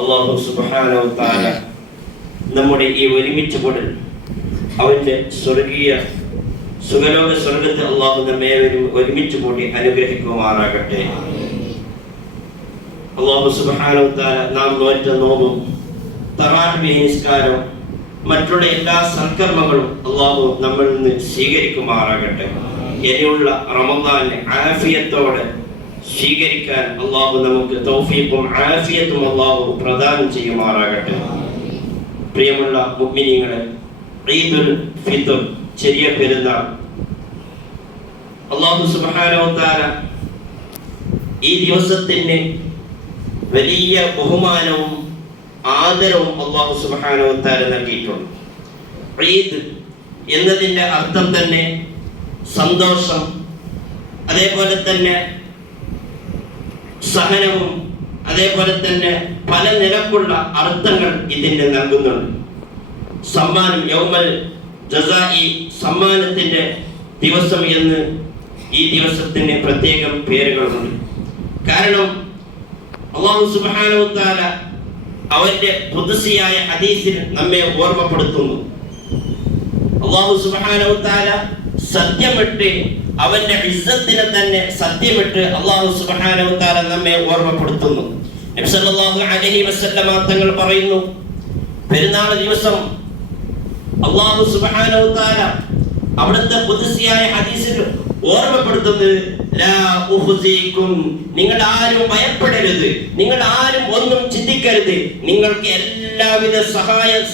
അല്ലാഹു സുബ്ഹാനഹു വ തആല നമ്മുടെ ഈ ഒരുമിച്ച് കൂടൽ അവന്റെ സുഖലോക സ്വർഗത്തിൽ അല്ലാഹു നമ്മെ ഒരുമിച്ച് കൂടി അനുഗ്രഹിക്കുമാറാകട്ടെ. അല്ലാഹു സുബ്ഹാനഹു വ തആല നാം നോറ്റ നോമ്പും തറാവീഹ് നിസ്കാരവും മറ്റുള്ള എല്ലാ സൽക്കർമ്മങ്ങളും അല്ലാഹു നമ്മളിൽ നിന്ന് സ്വീകരിക്കുമാറാകട്ടെ. ഇനിയുള്ള റമദാനെ ആഫിയത്തോടെ സ്വീകരിക്കാൻ അല്ലാഹു നമുക്ക് തൗഫീഖും ആഫിയത്തും അല്ലാഹു പ്രദാനം ചെയ്യുമാറാകട്ടെ. പ്രിയമുള്ള മുഅ്മിനീങ്ങളെ, ഈദുൽ ഫിത്ർ ചെറിയ പെരുന്നാൾ അല്ലാഹു സുബ്ഹാനഹു വ തആല ഈ ദിവസത്തിന് വലിയ ബഹുമാനവും ആദരവും അല്ലാഹു സുബ്ഹാനഹു വ തആല നൽകിയിട്ടുണ്ട്. ഈദ് എന്നതിന്റെ അർത്ഥം തന്നെ സന്തോഷം, അതേപോലെ തന്നെ സഹനവും, അതേപോലെ തന്നെ പല നിലക്കുള്ള അർത്ഥങ്ങൾ ഇതിന്റെ നൽകുന്നുണ്ട്. സമ്മാനം, യൗമൽ ജസാഇ, സമ്മാനത്തിന്റെ ദിവസം എന്ന് ഈ ദിവസത്തിന് പ്രത്യേകം പേരുകളുണ്ട്. കാരണം അല്ലാഹു സുബ്ഹാനഹു വ തആല അവന്റെ ഖുദ്സിയായ ഹദീസിൽ നമ്മെ ഓർമ്മപ്പെടുത്തുന്നു. അല്ലാഹു സുബ്ഹാനഹു വ തആല സത്യമിട്ട് അവന്റെ ഇസ്സത്തിനെ തന്നെ സത്യമിട്ട് അല്ലാഹു സുബ്ഹാനഹു വ തആല നമ്മെ ഓർമ്മപ്പെടുത്തുന്നു. നബി സല്ലല്ലാഹു അലൈഹി വസല്ലമ തങ്ങൾ പറയുന്നു, പെരുന്നാൾ ദിവസം അല്ലാഹു സുബ്ഹാനഹു വ തആല അവിടുത്തെ ഖുദ്സിയായ ഹദീസിൽ ഓർമ്മപ്പെടുത്തുന്നത്, ലാ ഉഹ്സികും, നിങ്ങൾ ആരും ഭയപ്പെടരുത്, നിങ്ങൾ ആരും ഒന്നും ചിന്തിക്കരുത്, നിങ്ങൾക്ക് എല്ലാവിധ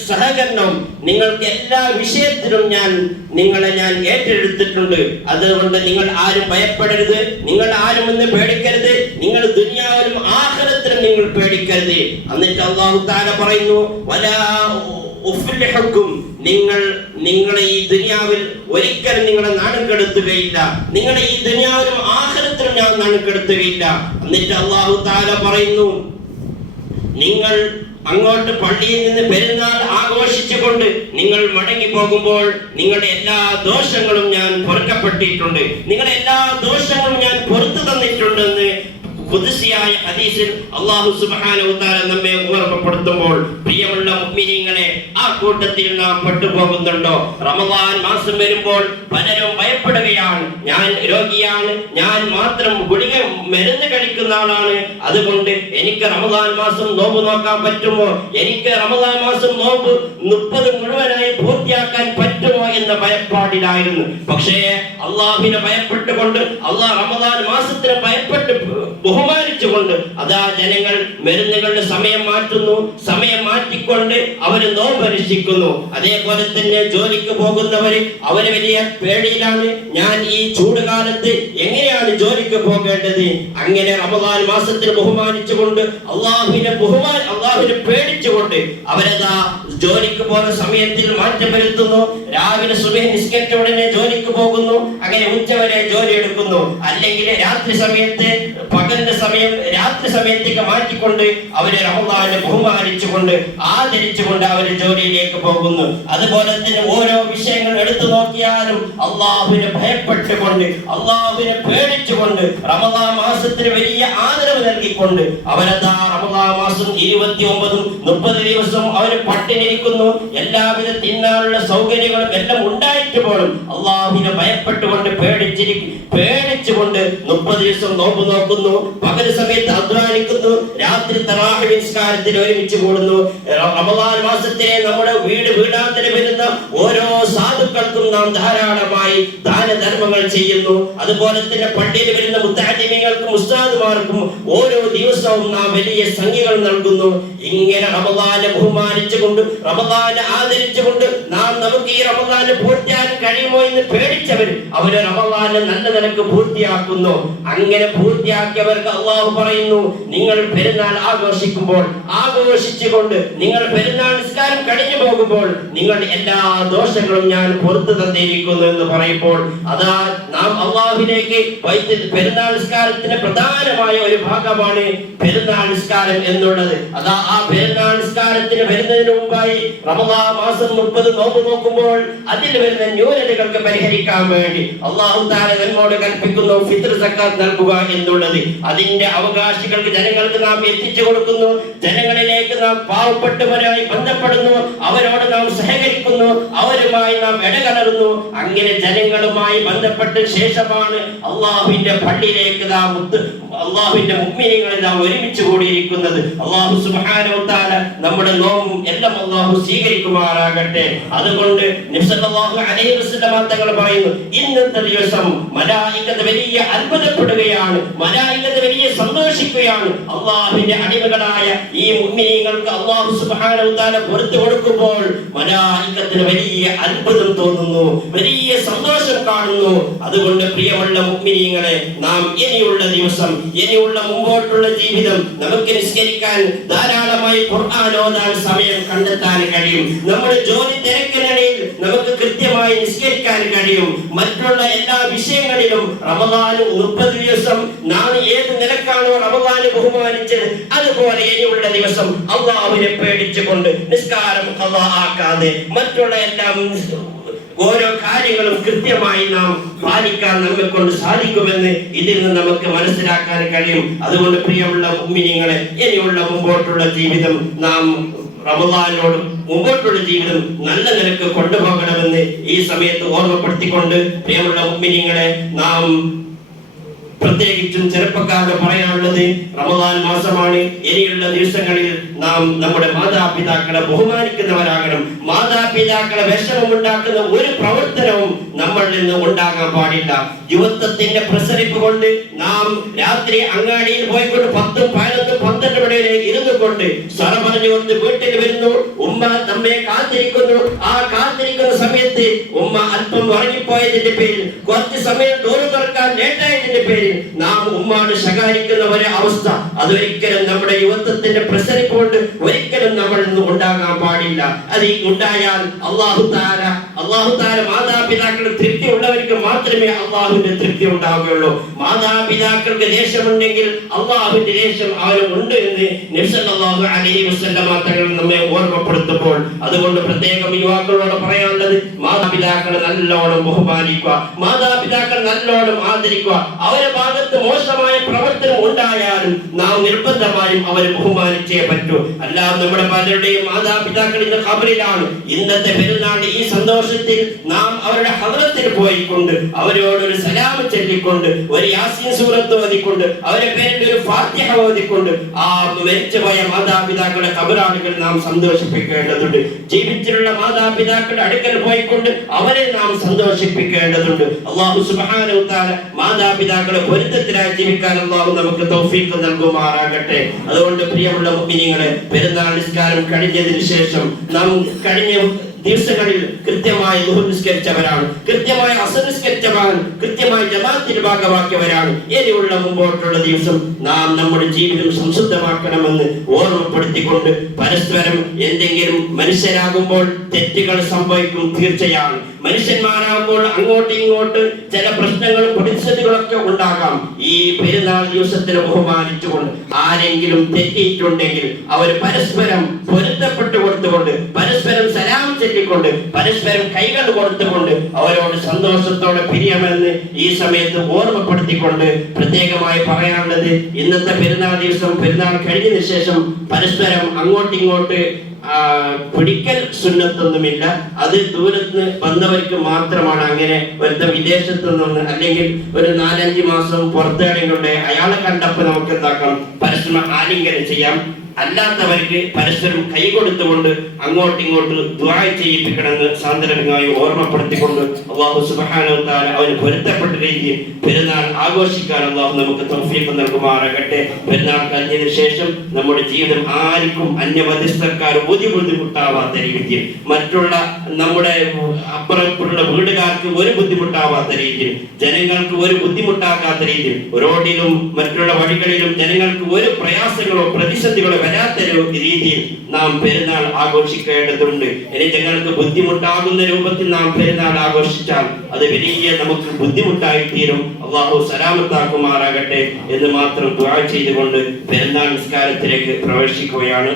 സഹകരണവും നിങ്ങൾക്ക് എല്ലാ വിഷയത്തിലും നിങ്ങളെ ഞാൻ ഏറ്റെടുത്തിട്ടുണ്ട്. അതുകൊണ്ട് നിങ്ങൾ ആരും ഭയപ്പെടരുത്, നിങ്ങൾ ആരും ഒന്ന് പേടിക്കരുത്, നിങ്ങൾ ദുനിയാവിലും ആഖിറത്തിലും നിങ്ങൾ പേടിക്കരുത്. എന്നിട്ട് അല്ലാഹു തആല പറയുന്നു, വലാ ഉഫ്ലിഹുക്കും, നിങ്ങളെ ഈ ദുനിയാവിൽ ഒരിക്കലും നിങ്ങളെ നാണക്കെടുത്തുകയില്ല, നിങ്ങളെ ഈ ദുനിയാവിലും ആഖിറത്തിലും ഞാൻ നാണക്കെടുത്തുകയില്ല. എന്നിട്ട് അല്ലാഹു തആല പറയുന്നു, നിങ്ങൾ അങ്ങോട്ട് പള്ളിയിൽ നിന്ന് പെരുന്നാൾ ആഘോഷിച്ചുകൊണ്ട് നിങ്ങൾ മടങ്ങി പോകുമ്പോൾ നിങ്ങളുടെ എല്ലാ ദോഷങ്ങളും ഞാൻ പൊറുക്കപ്പെട്ടിട്ടുണ്ട്, നിങ്ങളുടെ എല്ലാ ദോഷങ്ങളും ഞാൻ പൊറുത്തു തന്നിട്ടുണ്ടെന്ന് ഖുദ്സിയായ ഹദീസിൽ അല്ലാഹു സുബ്ഹാനഹു വ തആല നമ്മെ ഓർമ്മപ്പെടുത്തുമ്പോൾ, പ്രിയമുള്ള മുഅ്മിനീങ്ങളെ, ആ കൂട്ടത്തിൽ നാം പെട്ടുപോകുന്നുണ്ടോ? റമദാൻ മാസം വരുമ്പോൾ പലരും ഭയപ്പെടുകയാണ്, ഞാൻ രോഗിയാണ്, ഞാൻ മാത്രം ഗുളിക മരുന്ന് കഴിക്കുന്ന ആളാണ്, അതുകൊണ്ട് എനിക്ക് റമദാൻ മാസം നോമ്പ് നോക്കാൻ പറ്റുമോ, എനിക്ക് റമദാൻ മാസം നോമ്പ് 30 മുഴുവനായി പൂർത്തിയാക്കാൻ പറ്റുമോ എന്ന ഭയപ്പാടിലായിരുന്നു. പക്ഷേ അല്ലാഹുവിനെ ഭയപ്പെട്ടുകൊണ്ട്, റമദാൻ മാസത്തിനെ ഭയപ്പെട്ട് ബഹുമാനിച്ചുകൊണ്ട് അതാ ജനങ്ങൾ മരുന്നുകളുടെ സമയം മാറ്റുന്നു, സമയം മാറ്റിക്കൊണ്ട് അവര് നോമ്പനുഷ്ഠിക്കുന്നു. അതേപോലെ തന്നെ ജോലിക്ക് പോകുന്നവര് അവര് വലിയ പേടിയിലാണ്, ഞാൻ ഈ ചൂടുകാലത്ത് എങ്ങനെയാണ് ജോലിക്ക് പോകേണ്ടത്? അങ്ങനെ റമദാൻ മാസത്തിന് ബഹുമാനിച്ചുകൊണ്ട് അള്ളാഹുവിനെ പേടിച്ചുകൊണ്ട് അവരതാ ജോലിക്ക് പോകുന്ന സമയത്തിൽ മാറ്റം വരുത്തുന്നു. രാവിലെ സുബഹി നിസ്കരിച്ച ഉടനെ ജോലിക്ക് പോകുന്നു, അങ്ങനെ ഉച്ചവരെ ജോലി എടുക്കുന്നു. അല്ലെങ്കിൽ രാത്രി സമയത്ത് പകലിന്റെ സമയം രാത്രി സമയത്തേക്ക് മാറ്റിക്കൊണ്ട് അവര് റമദാനെ ബഹുമാനിച്ചുകൊണ്ട് ആദരിച്ചുകൊണ്ട് അവര് ജോലിയിലേക്ക് പോകുന്നു. അതുപോലെ തന്നെ ഓരോ വിഷയങ്ങൾ എടുത്തു നോക്കിയാലും അള്ളാഹുവിനെ ഭയപ്പെട്ടുകൊണ്ട്, അള്ളാഹുവിനെ പേടിച്ചുകൊണ്ട്, റമദാൻ മാസത്തിന് വലിയ ആദരവ് നൽകിക്കൊണ്ട് അവരതാ റമദാൻ മാസം 29, 30 ദിവസം അവര് പട്ടിണിയിരിക്കുന്നു. എല്ലാവിധ തിന്നാനുള്ള സൗകര്യങ്ങളും എല്ലാം ഉണ്ടായിട്ട് പോലും അള്ളാഹുവിനെ ഭയപ്പെട്ടുകൊണ്ട് പേടിച്ചുകൊണ്ട് 30 ദിവസം നോമ്പ് നോക്കുന്നു, പകൽ സമയത്ത് അധ്വാനിക്കുന്നു, രാത്രി തറാവീഹ് നിസ്കാരത്തിൽ ഒരുമിച്ച് കൂടുന്നു. റമദാൻ മാസത്തിലെ നമ്മുടെ വീടാന്തരം വരുന്ന ഓരോ സാധുക്കൾക്കും നാം ധാരാളമായി ദാനധർമ്മങ്ങൾ ചെയ്യുന്നു. അതുപോലെ തന്നെ പള്ളിയിൽ വരുന്ന മുത്തഅല്ലിമീങ്ങൾക്കും ഉസ്താദുമാർക്കും ഓരോ ദിവസവും നാം വലിയ സംഖ്യകൾ നൽകുന്നു. ഇങ്ങനെ റമദാനെ ബഹുമാനിച്ചുകൊണ്ട്, റമദാനെ ആദരിച്ചുകൊണ്ട് നമുക്ക് ഈ റമദാനെ പൂർത്തിയാക്കാൻ കഴിയുമോ എന്ന് പേടിച്ചവർ അവര് റമദാനെ നല്ല നിലക്ക് പൂർത്തിയാക്കുന്നു. അങ്ങനെ പൂർത്തിയാക്കിയവർക്ക് അല്ലാഹു പറയുന്നു, നിങ്ങൾ പെരുന്നാൾ ആഘോഷിക്കുമ്പോൾ ആഘോഷിച്ചുകൊണ്ട്, നിങ്ങൾ പെരുന്നാൾ നിസ്കാരം കഴിഞ്ഞു പോകുമ്പോൾ നിങ്ങളുടെ എല്ലാ ദോഷങ്ങളും ഞാൻ പുറത്തു തന്നിരിക്കുന്നു എന്ന് പറയുമ്പോൾ അതാ നാം അള്ളാഹുവിലേക്ക് പെരുന്നാൾ നിസ്കാരത്തിന്റെ പ്രധാനമായ ഒരു ഭാഗമാണ് പെരുന്നാൾ നിസ്കാരം എന്നുള്ളത്. അതാ ആ പെരുന്നാൾ നിസ്കാരത്തിന് വരുന്നതിന് മുമ്പായി റമദാൻ മാസം 30 നോമ്പ് നോക്കുമ്പോൾ അതിൽ വരുന്ന ന്യൂനതകൾക്ക് പരിഹരിക്കാൻ വേണ്ടി അല്ലാഹു തആല നമ്മോട് കൽപ്പിക്കുന്നു ഫിത്ർ സക്കാത്ത് നൽകുക എന്നുള്ളത്. അതിന്റെ അവകാശികൾക്ക് ജനങ്ങൾക്ക് നാം എത്തിച്ചു കൊടുക്കുന്നു. ജനങ്ങളിലേക്ക് നാം പാവപ്പെട്ടവരായി ബന്ധപ്പെടുന്നു, അവരോട് നാം സഹകരിക്കുന്നു, അവരുമായി നാം ഇടകലരുന്നു. അങ്ങനെ ജനങ്ങളുമായി ബന്ധപ്പെട്ട ശേഷമാണ് അള്ളാഹുവിന്റെ പള്ളിയിലേക്ക് നാം അള്ളാഹുവിന്റെ മുഅ്മിനീങ്ങളെ നാം ഒരുമിച്ച് കൂടിയിരിക്കുന്നത്. അല്ലാഹു സുബ്ഹാനഹു വ തആല നമ്മുടെ നോമ്പും എല്ലാം അല്ലാഹു സ്വീകരിക്കുമാറാകട്ടെ. അതുകൊണ്ട് നബി സല്ലല്ലാഹു അലൈഹി വസല്ലം തങ്ങൾ പറയുന്നു, ഇന്നത്തെ ദിവസം മലായികത്ത് വലിയ അത്ഭുതപ്പെടുകയാണ്, മലായികത്ത് വലിയ സന്തോഷിക്കുകയാണ്. അള്ളാഹുവിന്റെ അടിമകളായ ഈ മുഅ്മിനീങ്ങൾക്ക് അല്ലാഹു സുബ്ഹാനഹു വ തആല പുറത്തു കൊടുക്കുമ്പോൾ മലായികത്തിന് വലിയ അത്ഭുതം തോന്നുന്നു, വലിയ സന്തോഷം കാണുന്നു. അതുകൊണ്ട് പ്രിയമുള്ള മുഅ്മിനീങ്ങളെ, നാം ഇനിയുള്ള ദിവസം, ഇനിയുള്ള മുമ്പോട്ടുള്ള ജീവിതം നമുക്ക് നിസ്കരിക്കാൻ ധാരാളമായി ഖുർആൻ ഓതാൻ സമയം കണ്ടെത്താൻ കഴിയും. നമ്മുടെ ജോലി തിരക്കിനിടയിൽ നമുക്ക് കൃത്യമായി നിസ്കരിക്കാൻ കഴിയും. മറ്റുള്ള എല്ലാ വിഷയങ്ങളിലും റമദാൻ 30 ദിവസം നാം ഏത് നിലക്കാണോ റമദാനെ ബഹുമാനിച്ചത് അതുപോലെ ഇനിയുള്ള ദിവസം അല്ലാഹുവിനെ പേടിച്ചുകൊണ്ട് നിസ്കാരം ഖളാ ആക്കാതെ മറ്റുള്ള എല്ലാം ഓരോ കാര്യങ്ങളും കൃത്യമായി നാം പാലിക്കാൻ നമ്മെ കൊണ്ട് സാധിക്കുമെന്ന് ഇതിൽ നിന്ന് നമുക്ക് മനസ്സിലാക്കാൻ കഴിയും. അതുകൊണ്ട് പ്രിയമുള്ള മുഅ്മിനീങ്ങളെ, ഇനിയുള്ള മുമ്പോട്ടുള്ള ജീവിതം നാം റമദാനോട് മുമ്പോട്ടുള്ള ജീവിതം നല്ല നിലക്ക് കൊണ്ടുപോകണമെന്ന് ഈ സമയത്ത് ഓർമ്മപ്പെടുത്തിക്കൊണ്ട് പ്രിയമുള്ള മുഅ്മിനീങ്ങളെ, നാം പ്രത്യേകിച്ചും ചെറുപ്പക്കാരോട് പറയാനുള്ളത്, റമദാൻ മാസമാണ്. ഇനിയുള്ള ദിവസങ്ങളിൽ നാം നമ്മുടെ മാതാപിതാക്കളെ ബഹുമാനിക്കുന്നവരാകണം. മാതാപിതാക്കളെ വിഷമമുണ്ടാക്കുന്ന ഒരു പ്രവർത്തനവും നമ്മളിൽ നിന്ന് ഉണ്ടാകാൻ പാടില്ല. യുവത്വത്തിന്റെ പ്രസരിപ്പ് കൊണ്ട് നാം രാത്രി അങ്ങാടിയിൽ പോയിക്കൊണ്ട് 10, 11, 12 മണിവരെ ഇരുന്നു കൊണ്ട് സ്വറ പറഞ്ഞുകൊണ്ട് വീട്ടിൽ വരുന്നു. ഉമ്മ നമ്മെ കാത്തിരിക്കുന്നു. ആ കാത്തിരിക്കുന്ന സമയത്ത് ഉമ്മ അല്പം ഉറങ്ങിപ്പോയതിന്റെ പേരിൽ, കുറച്ച് സമയം ഡോറ് തുറക്കാൻ ലേറ്റായതിന്റെ പേരിൽ നാം ഉമ്മാട് ശകാരിക്കുന്ന ഒരു അവസ്ഥ, അതൊരിക്കലും നമ്മുടെ യുവത്വത്തിന്റെ പ്രസരിപ്പ് കൊണ്ട് ഒരിക്കലും നമ്മളിൽ നിന്ന് ഉണ്ടാകാൻ പാടില്ല. അത് ഉണ്ടായാൽ അല്ലാഹു തആല മാതാപിതാക്കളുടെ തൃപ്തി ഉള്ളവർക്ക് മാത്രമേ അല്ലാഹുവിന്റെ തൃപ്തി ഉണ്ടാവുകയുള്ളൂ. മാതാപിതാക്കൾക്ക് ദേഷ്യമുണ്ടെങ്കിൽ അല്ലാഹുവിന്റെ ദേഷ്യം അവനും ഉണ്ട് എന്ന് നബി സല്ലല്ലാഹു അലൈഹി വസല്ലം തങ്ങൾ നമ്മെ ഓർമ്മപ്പെടുത്തുമ്പോൾ, അതുകൊണ്ട് പ്രത്യേകം യുവാക്കളോട് പറയാനുള്ളത്, മാതാപിതാക്കളെ നല്ലോണം ബഹുമാനിക്കുക, മാതാപിതാക്കളെ നല്ലോണം ആദരിക്കുക. അവരെ ഭാഗത്ത് മോശമായ പ്രവർത്തനം ഉണ്ടായാലും നാം നിർബന്ധമായും അവരെ ബഹുമാനിച്ചേ പറ്റൂ. അല്ലാതെ നമ്മുടെ പലരുടെയും മാതാപിതാക്കൾ ഇന്ന് ഖബറിലാണ്. ഇന്നത്തെ പെരുന്നാൾ ഈ സന്തോഷത്തിൽ നാം അവരുടെ ഹദ്റത്തിൽ പോയിക്കൊണ്ട് അവരോടൊരു സലാം ചൊല്ലിക്കൊണ്ട് ഒരു യാസീൻ സൂറത്ത് ഓതിക്കൊണ്ട് അവരെ പേരിൽ ഒരു ഫാത്തിഹ ഓതിക്കൊണ്ട് ആ മരിച്ചുപോയ മാതാപിതാക്കളുടെ ഖബറാളുകൾ നാം സന്തോഷിപ്പിക്കേണ്ടതുണ്ട്. ജീവിച്ചിട്ടുള്ള മാതാപിതാക്കളുടെ അടുക്കൽ പോയിക്കൊണ്ട് അവരെ നാം സന്തോഷിപ്പിക്കേണ്ടതുണ്ട്. അല്ലാഹു സുബ്ഹാനഹു വ തആല മാതാപിതാക്കളെ പൊരുത്തത്തിലായി ജീവിക്കാൻ അല്ലാഹു നമുക്ക് തൗഫീഖ് നൽകുമാറാകട്ടെ. അതുകൊണ്ട് പ്രിയമുള്ള മുഅ്മിനീങ്ങളെ, പെരുന്നാൾ നിസ്കാരം കഴിഞ്ഞതിന് ശേഷം നാം കഴിഞ്ഞ ദിവസങ്ങളിൽ കൃത്യമായി ളുഹർ നിസ്കരിച്ചവരാണ്, കൃത്യമായി അസ്ർ നിസ്കരിച്ചവരാണ്, കൃത്യമായി ജമാഅത്തിൽ ഭാഗമാക്കിയവരാണ്. ഇനിയുള്ള മുമ്പോട്ടുള്ള ദിവസം നാം നമ്മുടെ ജീവിതം സംശുദ്ധമാക്കണമെന്ന് ഓർമ്മപ്പെടുത്തിക്കൊണ്ട് പരസ്പരം എന്തെങ്കിലും മനുഷ്യരാകുമ്പോൾ തെറ്റുകൾ സംഭവിക്കും, തീർച്ചയാണ്. മനുഷ്യന്മാരാകുമ്പോൾ അങ്ങോട്ട് ഇങ്ങോട്ട് ചില പ്രശ്നങ്ങളും പ്രതിസന്ധികളൊക്കെ ഉണ്ടാകാം. ഈ പെരുന്നാൾ ദിവസത്തിൽ ബഹുമാനിച്ചുകൊണ്ട് ആരെങ്കിലും തെറ്റിയിട്ടുണ്ടെങ്കിൽ അവർ പരസ്പരം പൊരുത്തപ്പെട്ടു കൊടുത്തുകൊണ്ട് പരസ്പരം സലാം ചൊല്ലിക്കൊണ്ട് പരസ്പരം കൈകൾ കൊടുത്തുകൊണ്ട് അവരോട് സന്തോഷത്തോടെ പിരിയണമെന്ന് ഈ സമയത്ത് ഓർമ്മപ്പെടുത്തിക്കൊണ്ട് പ്രത്യേകമായി പറയാനുള്ളത്, ഇന്നത്തെ പെരുന്നാൾ ദിവസം, പെരുന്നാൾ കഴിഞ്ഞതിന് ശേഷം പരസ്പരം അങ്ങോട്ടിങ്ങോട്ട് പിടിക്കൽ സുന്നത്തൊന്നുമില്ല. അത് ദൂരത്ത് വന്നവർക്ക് മാത്രമാണ്. അങ്ങനെ ഒരുത്ത വിദേശത്ത് നിന്ന് അല്ലെങ്കിൽ ഒരു 4-5 മാസം പുറത്തേടെങ്കിലുണ്ട് അയാളെ കണ്ടപ്പോൾ നമുക്ക് എന്താക്കണം, പരസ്പരം ആലിംഗനം ചെയ്യാം. അല്ലാത്തവർക്ക് പരസ്പരം കൈ കൊടുത്തുകൊണ്ട് അങ്ങോട്ടിങ്ങോട്ട് ദുആ ചെയ്യിപ്പിക്കണമെന്ന് സാന്ദർഭികമായി ഓർമ്മപ്പെടുത്തിക്കൊണ്ട് അല്ലാഹു സുബ്ഹാനഹു വ തആല അവന് പൊരുത്തപ്പെട്ട രീതിയിൽ പെരുന്നാൾ ആഘോഷിക്കാൻ അല്ലാഹു നമുക്ക് തൗഫീഖ് നൽകുമാറാകട്ടെ. പെരുന്നാൾ കഴിഞ്ഞതിന് ശേഷം നമ്മുടെ ജീവിതം ആർക്കും അന്യമതസ്ഥക്കാർ ബുദ്ധിമുട്ടാവാത്ത രീതിയിൽ, മറ്റുള്ള നമ്മുടെ അപ്പുറത്തുള്ള വീടുകാർക്ക് ഒരു ബുദ്ധിമുട്ടാവാത്ത രീതിയിൽ, ജനങ്ങൾക്ക് ഒരു ബുദ്ധിമുട്ടാക്കാത്ത രീതിയിൽ, റോഡിലും മറ്റുള്ള വഴികളിലും ജനങ്ങൾക്ക് ഒരു പ്രയാസങ്ങളോ പ്രതിസന്ധികളോ വരാത്ത രീതിയിൽ നാം പെരുന്നാൾ ആഘോഷിക്കേണ്ടതുണ്ട്. ഇനി ഞങ്ങൾക്ക് ബുദ്ധിമുട്ടാകുന്ന രൂപത്തിൽ നാം പെരുന്നാൾ ആഘോഷിച്ചാൽ അത് വലിയ നമുക്ക് ബുദ്ധിമുട്ടായി തീരും. അള്ളാഹു സലാമത്താക്കുമാറാകട്ടെ എന്ന് മാത്രം ദുആ ചെയ്തുകൊണ്ട് പെരുന്നാൾ നിസ്കാരത്തിലേക്ക് പ്രവേശിക്കുകയാണ്.